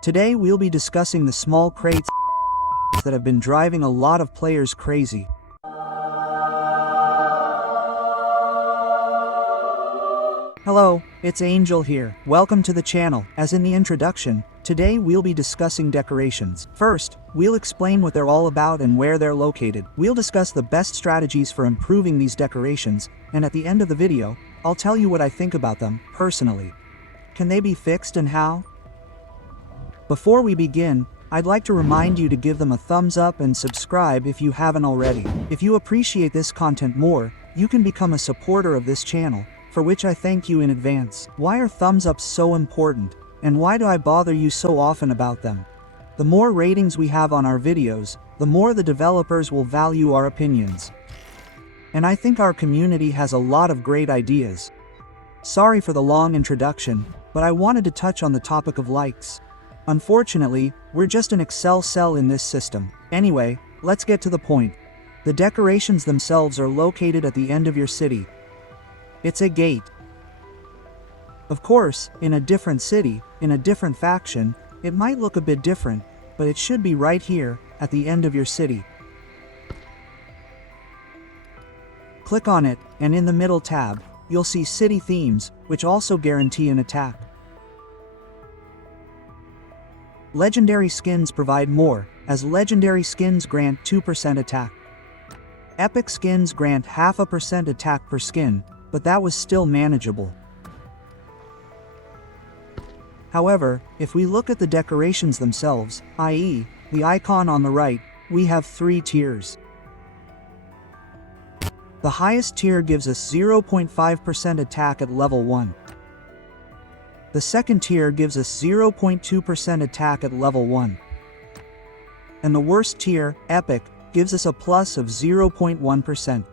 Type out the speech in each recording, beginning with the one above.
Today we'll be discussing the small crates that have been driving a lot of players crazy. Hello, it's Angel here. Welcome to the channel. As in the introduction, today we'll be discussing decorations. First, we'll explain what they're all about and where they're located. We'll discuss the best strategies for improving these decorations, and at the end of the video, I'll tell you what I think about them, personally. Can they be fixed and how? Before we begin, I'd like to remind you to give them a thumbs up and subscribe if you haven't already. If you appreciate this content more, you can become a supporter of this channel, for which I thank you in advance. Why are thumbs ups so important, and why do I bother you so often about them? The more ratings we have on our videos, the more the developers will value our opinions. And I think our community has a lot of great ideas. Sorry for the long introduction, but I wanted to touch on the topic of likes. Unfortunately, we're just an Excel cell in this system. Anyway, let's get to the point. The decorations themselves are located at the end of your city. It's a gate. Of course, in a different city, in a different faction, it might look a bit different, but it should be right here, at the end of your city. Click on it, and in the middle tab, you'll see City Themes, which also guarantee an attack. Legendary skins provide more, as legendary skins grant 2% attack. Epic skins grant 0.5% attack per skin, but that was still manageable. However, if we look at the decorations themselves, i.e., the icon on the right, we have 3 tiers. The highest tier gives us 0.5% attack at level 1. The second tier gives us 0.2% attack at level 1. And the worst tier, Epic, gives us a plus of 0.1%.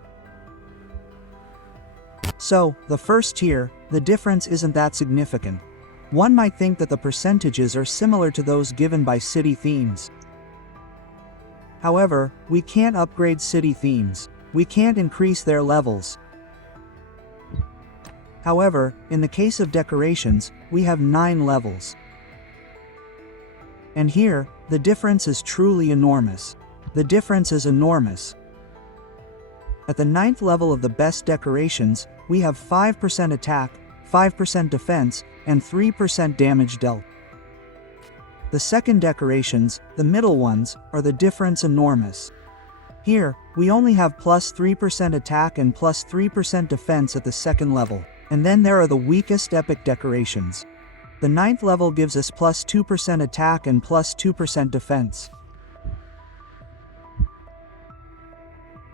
So, the first tier, the difference isn't that significant. One might think that the percentages are similar to those given by city themes. However, we can't upgrade city themes. We can't increase their levels. However, in the case of decorations, we have 9 levels. And here, the difference is truly enormous. The difference is enormous. At the 9th level of the best decorations, we have 5% attack, 5% defense, and 3% damage dealt. The second decorations, the middle ones, are the difference enormous. Here, we only have plus 3% attack and plus 3% defense at the second level. And then there are the weakest epic decorations. The 9th level gives us plus 2% attack and plus 2% defense.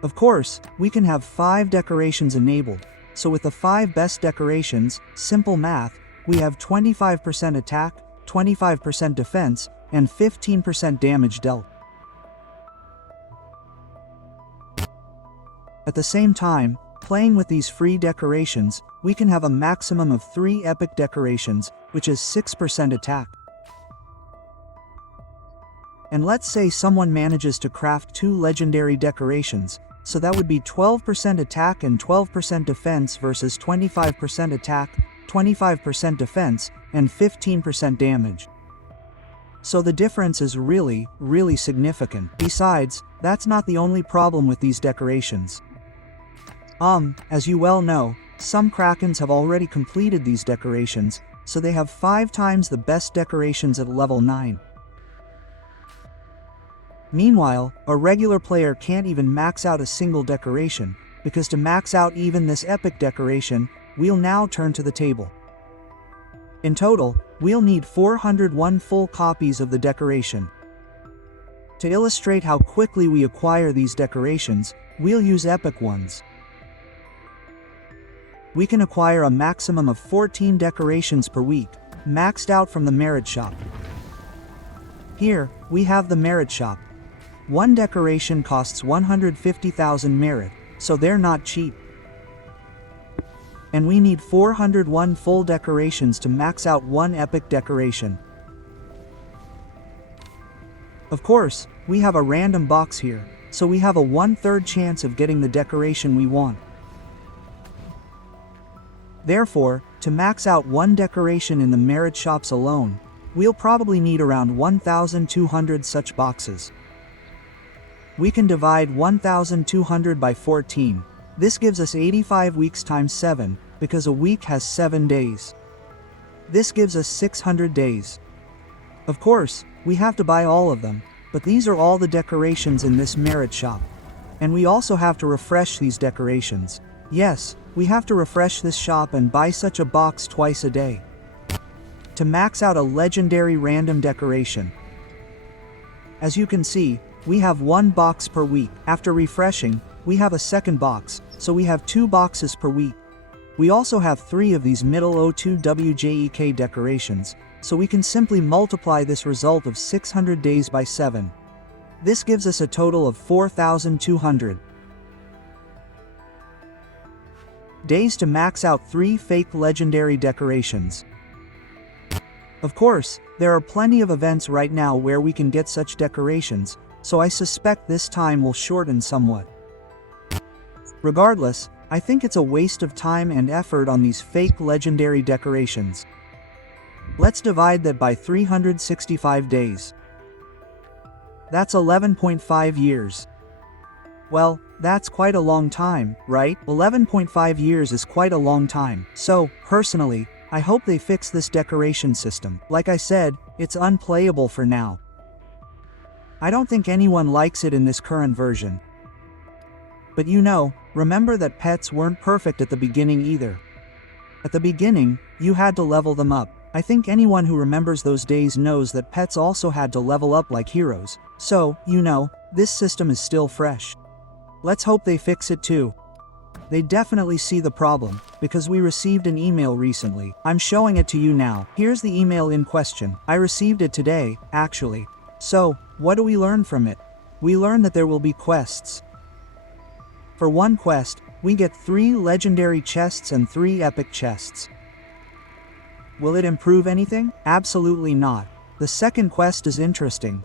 Of course, we can have 5 decorations enabled, so with the 5 best decorations, simple math, we have 25% attack, 25% defense, and 15% damage dealt. At the same time, playing with these free decorations, we can have a maximum of 3 epic decorations, which is 6% attack. And let's say someone manages to craft 2 legendary decorations, so that would be 12% attack and 12% defense versus 25% attack, 25% defense, and 15% damage. So the difference is really, really significant. Besides, that's not the only problem with these decorations. As you well know, some Krakens have already completed these decorations, so they have 5 times the best decorations at level 9. Meanwhile, a regular player can't even max out a single decoration, because to max out even this epic decoration, we'll now turn to the table. In total, we'll need 401 full copies of the decoration. To illustrate how quickly we acquire these decorations, we'll use epic ones. We can acquire a maximum of 14 decorations per week, maxed out from the merit shop. Here, we have the merit shop. One decoration costs 150,000 merit, so they're not cheap. And we need 401 full decorations to max out one epic decoration. Of course, we have a random box here, so we have a 1/3 chance of getting the decoration we want. Therefore, to max out one decoration in the merit shops alone, we'll probably need around 1,200 such boxes. We can divide 1,200 by 14. This gives us 85 weeks times 7, because a week has 7 days. This gives us 600 days. Of course, we have to buy all of them, but these are all the decorations in this merit shop. And we also have to refresh these decorations. Yes, we have to refresh this shop and buy such a box twice a day. To max out a legendary random decoration. As you can see, we have 1 box per week. After refreshing, we have a second box, so we have 2 boxes per week. We also have 3 of these middle P2W decorations, so we can simply multiply this result of 600 days by 7. This gives us a total of 4,200 days to max out 3 fake legendary decorations. Of course, there are plenty of events right now where we can get such decorations, so I suspect this time will shorten somewhat. Regardless, I think it's a waste of time and effort on these fake legendary decorations. Let's divide that by 365 days. That's 11.5 years. Well, that's quite a long time, right? 11.5 years is quite a long time. So, personally, I hope they fix this decoration system. Like I said, it's unplayable for now. I don't think anyone likes it in this current version. But remember that pets weren't perfect at the beginning either. At the beginning, you had to level them up. I think anyone who remembers those days knows that pets also had to level up like heroes. So, this system is still fresh. Let's hope they fix it too. They definitely see the problem, because we received an email recently. I'm showing it to you now. Here's the email in question. I received it today, actually. So, what do we learn from it? We learn that there will be quests. For 1 quest, we get 3 legendary chests and 3 epic chests. Will it improve anything? Absolutely not. The second quest is interesting.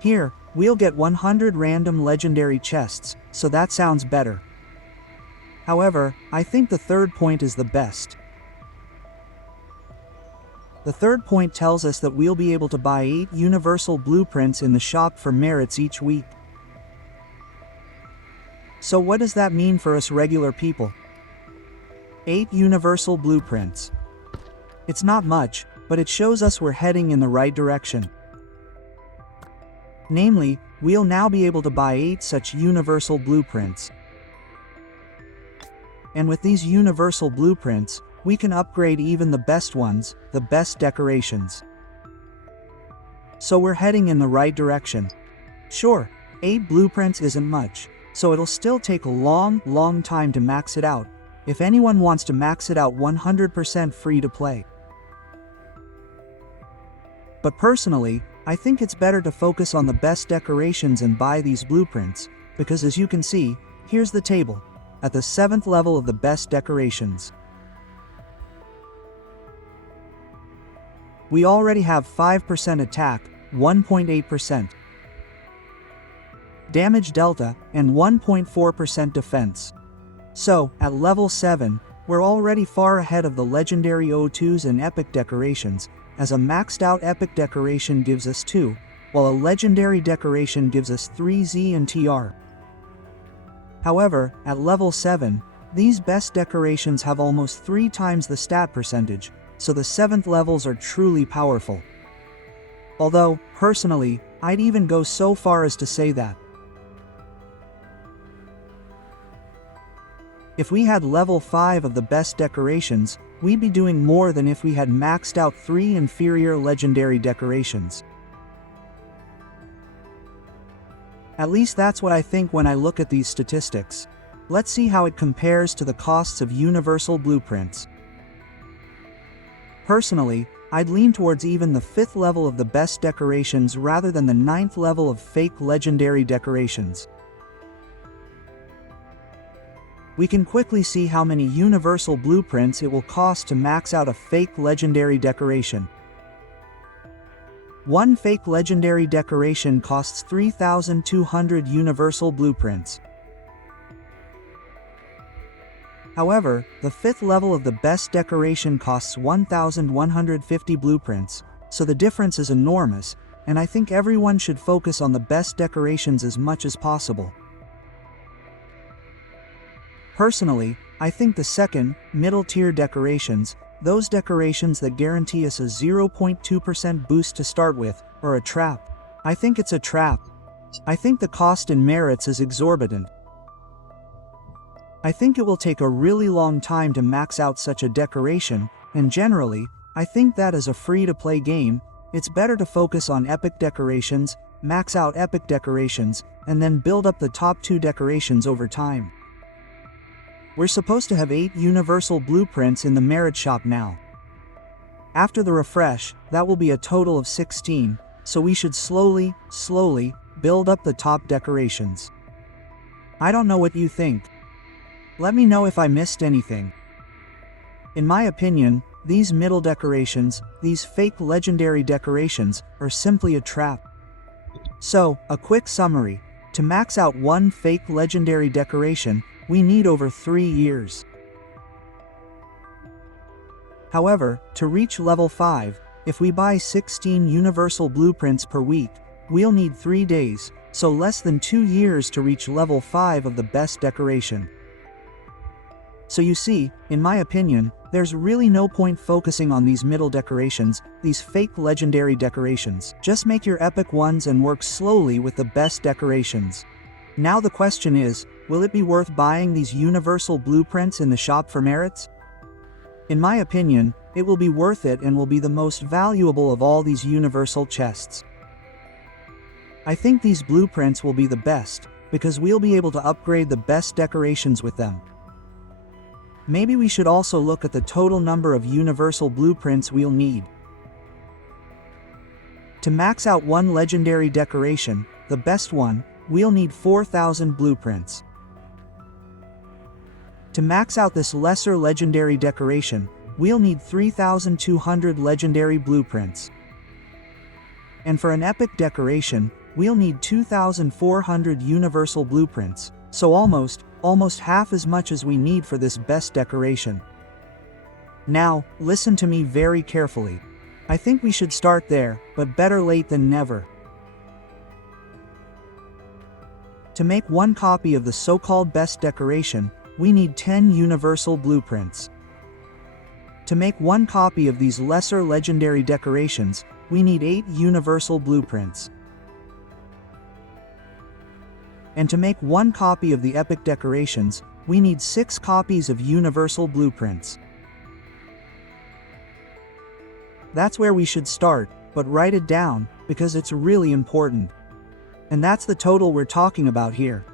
Here, we'll get 100 random legendary chests, so that sounds better. However, I think the third point is the best. The third point tells us that we'll be able to buy 8 universal blueprints in the shop for merits each week. So what does that mean for us regular people? 8 universal blueprints. It's not much, but it shows us we're heading in the right direction. Namely, we'll now be able to buy 8 such universal blueprints. And with these universal blueprints, we can upgrade even the best ones, the best decorations. So we're heading in the right direction. Sure, 8 blueprints isn't much, so it'll still take a long time to max it out, if anyone wants to max it out 100% free to play. But personally, I think it's better to focus on the best decorations and buy these blueprints, because as you can see, here's the table, at the 7th level of the best decorations. We already have 5% attack, 1.8% damage delta, and 1.4% defense. So, at level 7, we're already far ahead of the legendary O2s and epic decorations, as a maxed out epic decoration gives us 2, while a legendary decoration gives us 3Z and TR. However, at level 7, these best decorations have almost 3 times the stat percentage, so the 7th levels are truly powerful. Although, personally, I'd even go so far as to say that if we had level 5 of the best decorations, we'd be doing more than if we had maxed out 3 inferior legendary decorations. At least that's what I think when I look at these statistics. Let's see how it compares to the costs of universal blueprints. Personally, I'd lean towards even the 5th level of the best decorations rather than the 9th level of fake legendary decorations. We can quickly see how many universal blueprints it will cost to max out a fake legendary decoration. One fake legendary decoration costs 3,200 universal blueprints. However, the 5th level of the best decoration costs 1,150 blueprints, so the difference is enormous, and I think everyone should focus on the best decorations as much as possible. Personally, I think the second, middle tier decorations, those decorations that guarantee us a 0.2% boost to start with, are a trap. I think it's a trap. I think the cost in merits is exorbitant. I think it will take a really long time to max out such a decoration, and generally, I think that as a free-to-play game, it's better to focus on epic decorations, max out epic decorations, and then build up the top 2 decorations over time. We're supposed to have 8 universal blueprints in the merit shop now. After the refresh, that will be a total of 16, so we should slowly build up the top decorations. I don't know what you think. Let me know if I missed anything. In my opinion, these middle decorations, these fake legendary decorations, are simply a trap. So, a quick summary. To max out one fake legendary decoration, we need over 3 years. However, to reach level 5, if we buy 16 universal blueprints per week, we'll need 3 days, so less than 2 years to reach level 5 of the best decoration. So you see, in my opinion, there's really no point focusing on these middle decorations, these fake legendary decorations. Just make your epic ones and work slowly with the best decorations. Now the question is, will it be worth buying these universal blueprints in the shop for merits? In my opinion, it will be worth it and will be the most valuable of all these universal chests. I think these blueprints will be the best, because we'll be able to upgrade the best decorations with them. Maybe we should also look at the total number of universal blueprints we'll need. To max out one legendary decoration, the best one, we'll need 4,000 blueprints. To max out this lesser legendary decoration, we'll need 3,200 legendary blueprints. And for an epic decoration, we'll need 2,400 universal blueprints, so almost half as much as we need for this best decoration. Now, listen to me very carefully. I think we should start there, but better late than never. To make one copy of the so-called best decoration, we need 10 universal blueprints. To make one copy of these lesser legendary decorations, we need 8 universal blueprints. And to make one copy of the epic decorations, we need 6 copies of universal blueprints. That's where we should start, but write it down, because it's really important. And that's the total we're talking about here.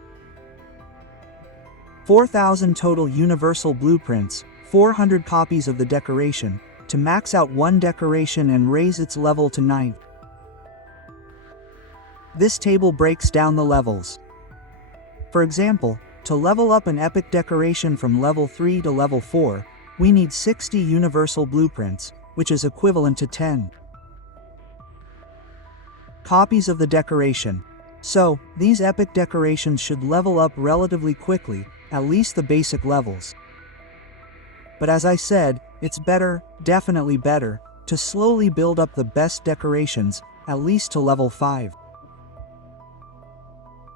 4,000 total universal blueprints, 400 copies of the decoration, to max out one decoration and raise its level to 9. This table breaks down the levels. For example, to level up an epic decoration from level 3 to level 4, we need 60 universal blueprints, which is equivalent to 10 copies of the decoration. So, these epic decorations should level up relatively quickly, at least the basic levels. But as I said, it's better, definitely better, to slowly build up the best decorations, at least to level 5.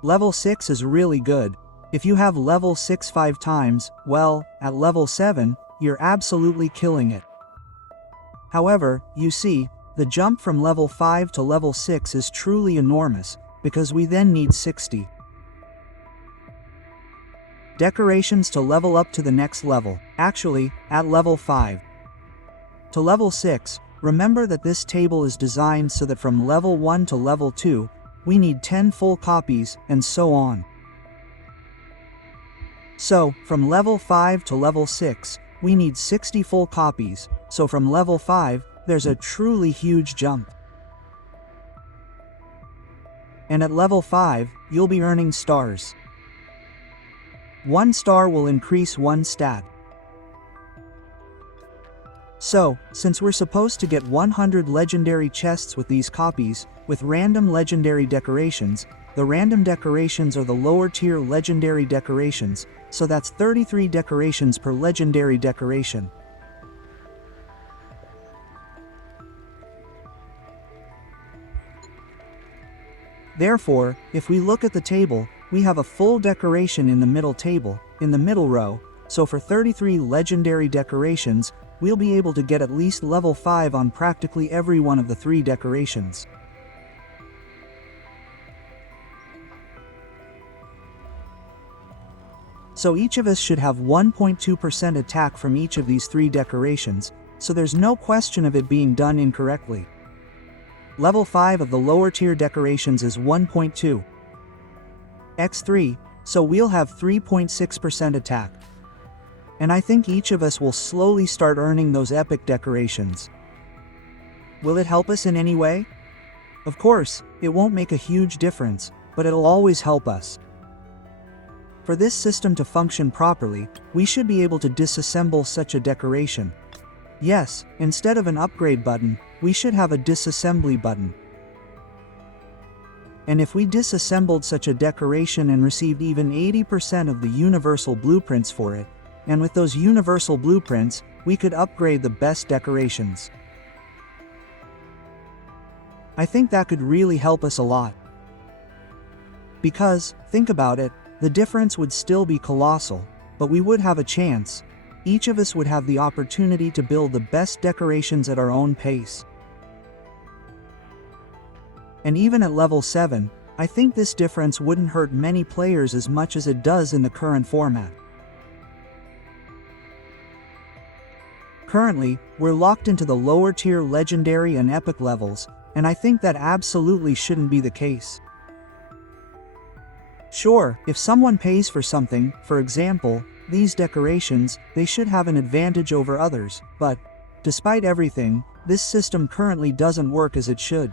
Level 6 is really good. If you have level 6 5 times, well, at level 7, you're absolutely killing it. However, you see, the jump from level 5 to level 6 is truly enormous, because we then need 60 decorations to level up to the next level, actually, at level 5. To level 6, remember that this table is designed so that from level 1 to level 2, we need 10 full copies, and so on. So, from level 5 to level 6, we need 60 full copies, so from level 5, there's a truly huge jump. And at level 5, you'll be earning stars. 1 star will increase 1 stat. So, since we're supposed to get 100 legendary chests with these copies, with random legendary decorations, The random decorations are the lower tier legendary decorations, so that's 33 decorations per legendary decoration. Therefore, if we look at the table, we have a full decoration in the middle table, in the middle row, so for 33 legendary decorations, we'll be able to get at least level 5 on practically every one of the 3 decorations. So each of us should have 1.2% attack from each of these 3 decorations, so there's no question of it being done incorrectly. Level 5 of the lower tier decorations is 1.2 x 3, so we'll have 3.6% attack. And I think each of us will slowly start earning those epic decorations. Will it help us in any way? Of course, it won't make a huge difference, but it'll always help us. For this system to function properly, we should be able to disassemble such a decoration. Yes, instead of an upgrade button, we should have a disassembly button. And if we disassembled such a decoration and received even 80% of the universal blueprints for it, and with those universal blueprints, we could upgrade the best decorations. I think that could really help us a lot. Because, think about it, the difference would still be colossal, but we would have a chance. Each of us would have the opportunity to build the best decorations at our own pace. And even at level 7, I think this difference wouldn't hurt many players as much as it does in the current format. Currently, we're locked into the lower tier legendary and epic levels, and I think that absolutely shouldn't be the case. Sure, if someone pays for something, for example, these decorations, they should have an advantage over others, but, despite everything, this system currently doesn't work as it should.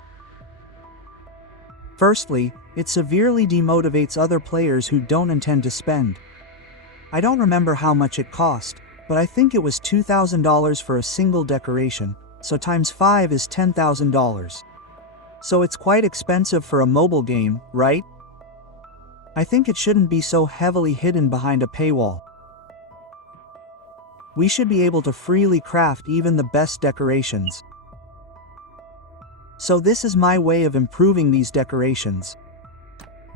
Firstly, it severely demotivates other players who don't intend to spend. I don't remember how much it cost, but I think it was $2,000 for a single decoration, so times 5 is $10,000. So it's quite expensive for a mobile game, right? I think it shouldn't be so heavily hidden behind a paywall. We should be able to freely craft even the best decorations. So this is my way of improving these decorations.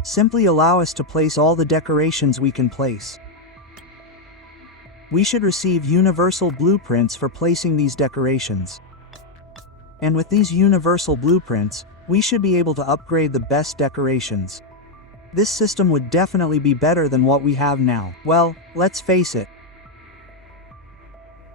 Simply allow us to place all the decorations we can place. We should receive universal blueprints for placing these decorations. And with these universal blueprints, we should be able to upgrade the best decorations. This system would definitely be better than what we have now. Well, let's face it.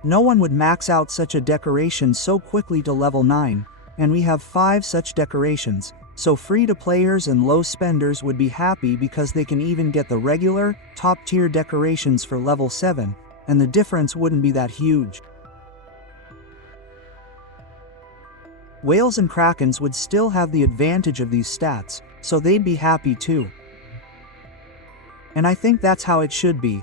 No one would max out such a decoration so quickly to level 9, and we have 5 such decorations, so free-to-players and low spenders would be happy because they can even get the regular, top-tier decorations for level 7, and the difference wouldn't be that huge. Whales and krakens would still have the advantage of these stats, so they'd be happy too. And I think that's how it should be.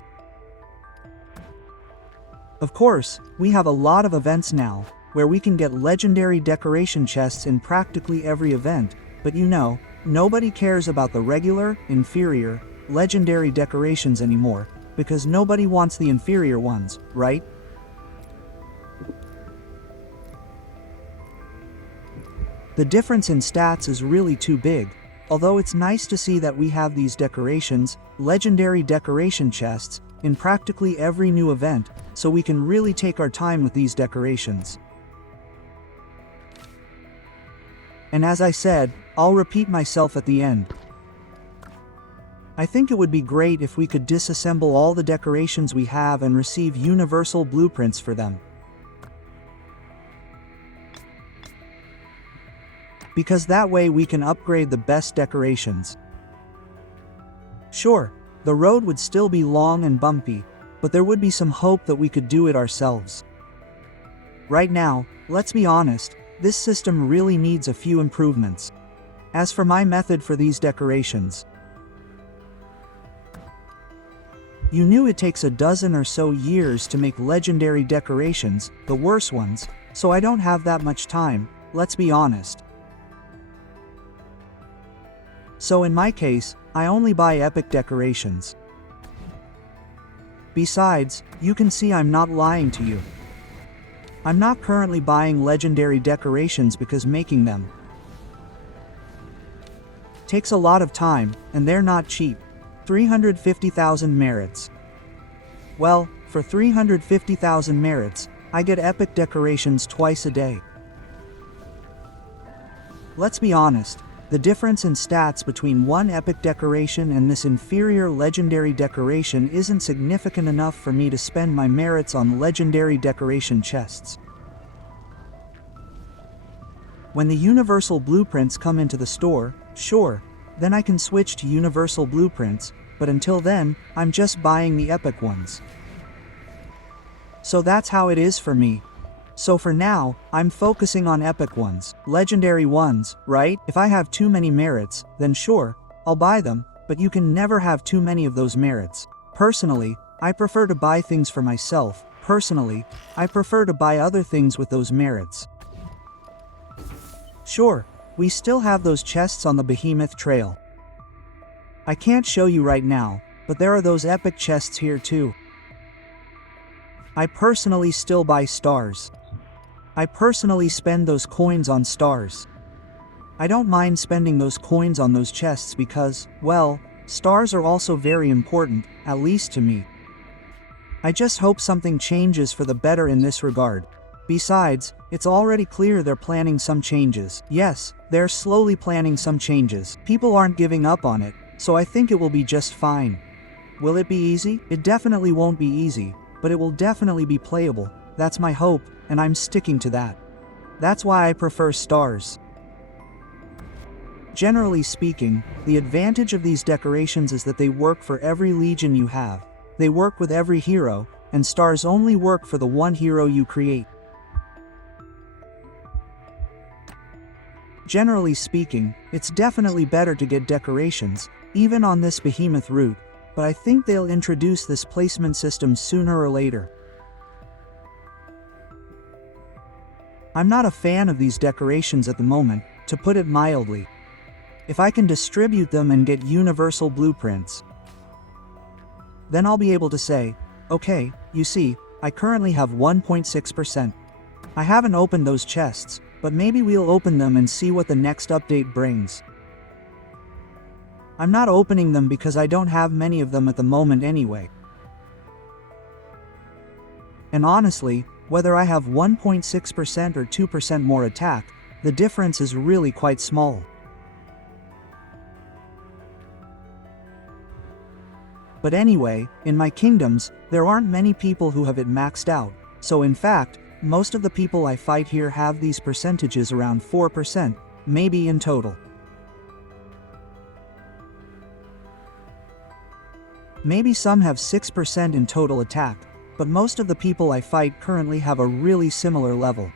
Of course, we have a lot of events now, where we can get legendary decoration chests in practically every event, but you know, nobody cares about the regular, inferior, legendary decorations anymore, because nobody wants the inferior ones, right? The difference in stats is really too big, although it's nice to see that we have these decorations, legendary decoration chests, in practically every new event, so we can really take our time with these decorations. And as I said, I'll repeat myself at the end. I think it would be great if we could disassemble all the decorations we have and receive universal blueprints for them. Because that way we can upgrade the best decorations. Sure, the road would still be long and bumpy, but there would be some hope that we could do it ourselves. Right now, let's be honest, this system really needs a few improvements. As for my method for these decorations, you knew it takes a dozen or so years to make legendary decorations, the worst ones, so I don't have that much time, let's be honest. So in my case, I only buy epic decorations. Besides, you can see I'm not lying to you. I'm not currently buying legendary decorations because making them takes a lot of time, and they're not cheap. 350,000 merits. Well, for 350,000 merits, I get epic decorations twice a day. Let's be honest, the difference in stats between one epic decoration and this inferior legendary decoration isn't significant enough for me to spend my merits on legendary decoration chests. When the universal blueprints come into the store, sure, then I can switch to universal blueprints, but until then, I'm just buying the epic ones. So that's how it is for me. So for now, I'm focusing on epic ones, legendary ones, right? If I have too many merits, then sure, I'll buy them, but you can never have too many of those merits. Personally, I prefer to buy things for myself. Personally, I prefer to buy other things with those merits. Sure, we still have those chests on the Behemoth Trail. I can't show you right now, but there are those epic chests here too. I personally still buy stars. I personally spend those coins on stars. I don't mind spending those coins on those chests because, well, stars are also very important, at least to me. I just hope something changes for the better in this regard. Besides, it's already clear they're planning some changes. Yes, they're slowly planning some changes. People aren't giving up on it, so I think it will be just fine. Will it be easy? It definitely won't be easy, but it will definitely be playable. That's my hope, and I'm sticking to that. That's why I prefer stars. Generally speaking, the advantage of these decorations is that they work for every legion you have. They work with every hero, and stars only work for the one hero you create. Generally speaking, it's definitely better to get decorations, even on this behemoth route, but I think they'll introduce this placement system sooner or later. I'm not a fan of these decorations at the moment, to put it mildly. If I can distribute them and get universal blueprints, then I'll be able to say, okay, you see, I currently have 1.6%. I haven't opened those chests, but maybe we'll open them and see what the next update brings. I'm not opening them because I don't have many of them at the moment anyway. And honestly, whether I have 1.6% or 2% more attack, the difference is really quite small. But anyway, in my kingdoms, there aren't many people who have it maxed out, so in fact, most of the people I fight here have these percentages around 4%, maybe in total. Maybe some have 6% in total attack, but most of the people I fight currently have a really similar level.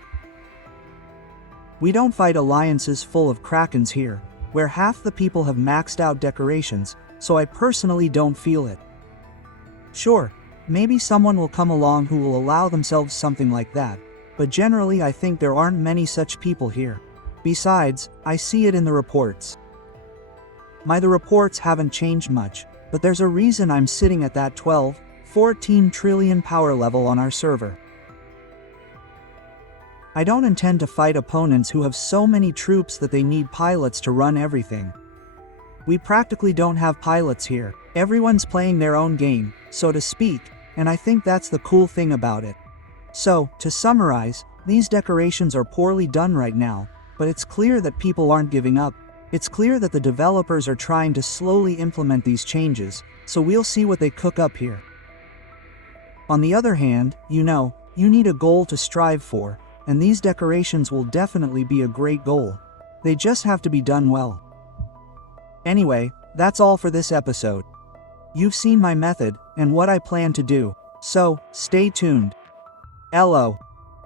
We don't fight alliances full of krakens here, where half the people have maxed out decorations, so I personally don't feel it. Sure, maybe someone will come along who will allow themselves something like that, but generally I think there aren't many such people here. Besides, I see it in the reports. The reports haven't changed much, but there's a reason I'm sitting at that 14 trillion power level on our server. I don't intend to fight opponents who have so many troops that they need pilots to run everything. We practically don't have pilots here. Everyone's playing their own game, so to speak, and I think that's the cool thing about it. So, to summarize, these decorations are poorly done right now, but it's clear that people aren't giving up. It's clear that the developers are trying to slowly implement these changes, so we'll see what they cook up here. On the other hand, you need a goal to strive for, and these decorations will definitely be a great goal. They just have to be done well. Anyway, that's all for this episode. You've seen my method, and what I plan to do, so, stay tuned. LO.